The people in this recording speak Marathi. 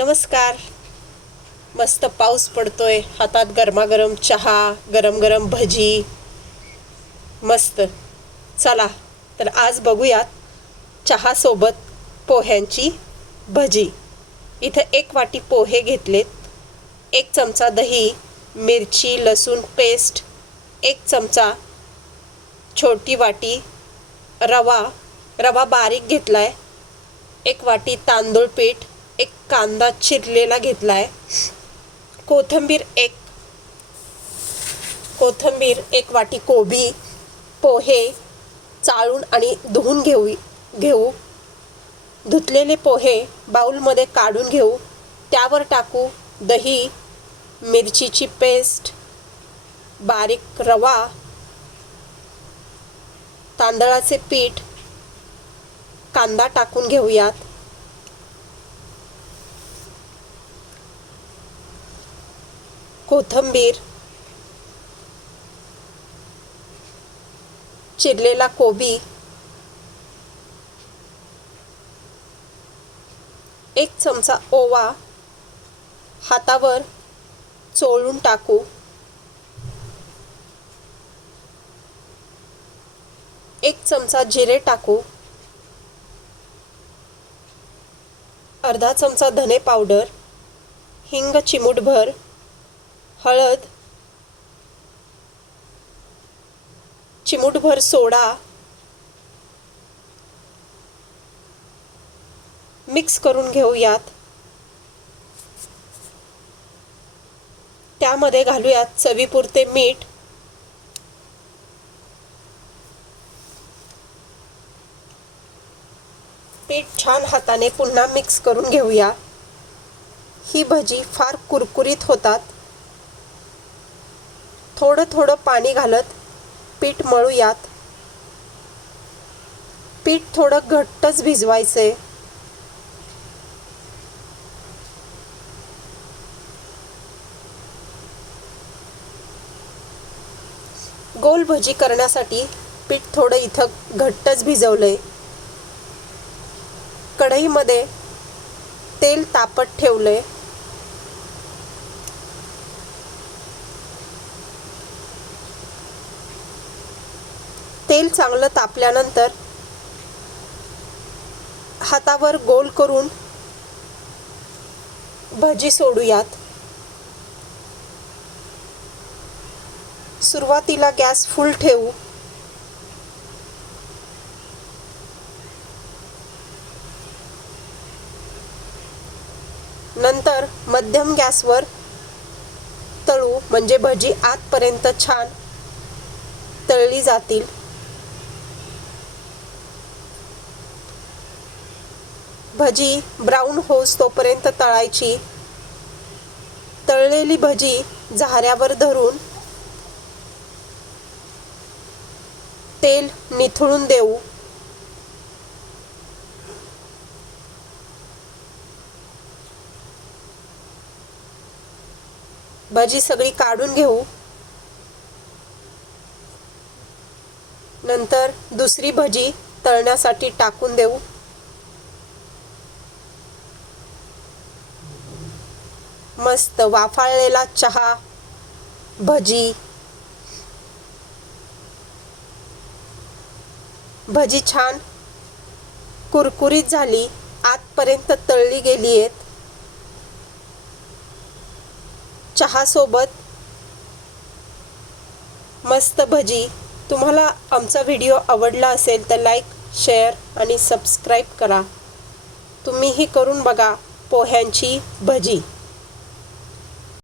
नमस्कार. मस्त पाऊस पडतोय, हातात गरमागरम चहा, गरम गरम भजी. मस्त. चला तर आज बघूयात चहा सोबत पोह्यांची भजी. इथं 1 वाटी पोहे घेतलेत, 1 चमचा दही, मिरची लसूण पेस्ट, 1 चमचा छोटी वाटी रवा बारीक घेतलाय, 1 वाटी तांदूळ पीठ, 1 कांदा चिरलेला घेतलाय, कोथिंबीर 1 वाटी कोबी, पोहे चाळून आणि धुवून घेऊ. धुतलेले पोहे बाउलमध्ये काढून घेऊ. त्यावर टाकू दही, मिरचीची पेस्ट, बारीक रवा, तांदळाचे पीठ, कांदा टाकून घेऊयात. कोथिंबीर, चिरलेला कोबी, 1 चमचा ओवा हातावर चोळून टाकू. एक चमचा जिरे टाकू. अर्धा चमचा धने पावडर, हिंग चिमूटभर, हळद, चिमूटभर सोडा, मिक्स करून घेऊयात. त्यामध्ये घालूयात चवीपुरते मीठ. पीठ छान हाताने पुन्हा मिक्स करून घेऊया. ही भजी फार कुरकुरीत होतात. थोडं थोडं पाणी घालत पीठ मळूयात. पीठ थोडं घट्टच भिजवायचे. गोल भजी करण्यासाठी पीठ थोडं इथं घट्टच भिजवलंय. कढईमध्ये तेल तापत ठेवलंय. तेल चांगलं तापल्यानंतर हातावर गोल करून भजी सोडूयात. सुरुवातीला गॅस फुल ठेवू. नंतर मध्यम गॅसवर तळू, म्हणजे भजी आतपर्यंत छान तळली जातील. भजी ब्राऊन होस तोपर्यंत तळायची. तळलेली भजी झाऱ्यावर धरून तेल निथळून देऊ. भजी सगळी काढून घेऊ. नंतर दुसरी भजी तळण्यासाठी टाकून देऊ. मस्त वाफाळलेला चहा, भजी छान कुरकुरीत झाली, आतपर्यंत तळली गेली आहेत. चहा सोबत मस्त भजी. तुम्हाला आमचा व्हिडिओ आवडला असेल तर लाईक, शेअर आणि सबस्क्राईब करा. तुम्हीही करून बघा पोह्यांची भजी.